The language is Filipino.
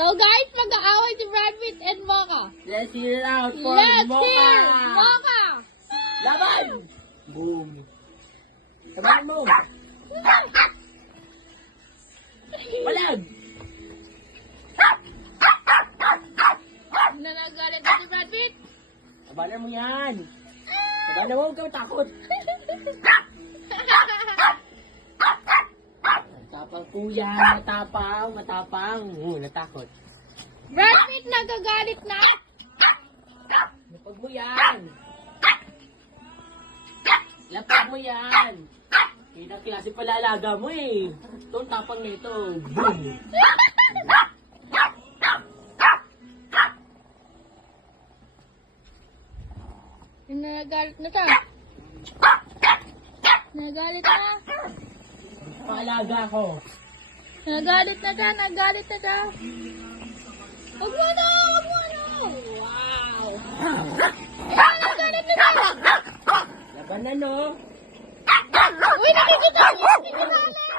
So guys, mag-aaway si Brad Pitt and Mocha. Let's hear it out for Let's Mocha! hear Mocha! Laban! Boom! Sabahan mo! Palag! Nanagalit na si Brad Pitt. Sabahan mo yan! Sabahan mo, huwag kang takot! Matapang po yan! Matapang! Matapang! Natakot! Brad Pitt nagagalit na. Lapag mo yan! Lapag mo yan! Kinang klase palalaga mo eh! Ito, tapang nito! Boom! Nagagalit na siya. Nagagalit na. Paalaga ko! Nagagalit na siya. Nagagalit na siya. Huwag mo na! Huwag mo na! Wow! Nagagalit na siya. Laban na no! Uy, nakikita niyo! Nakikita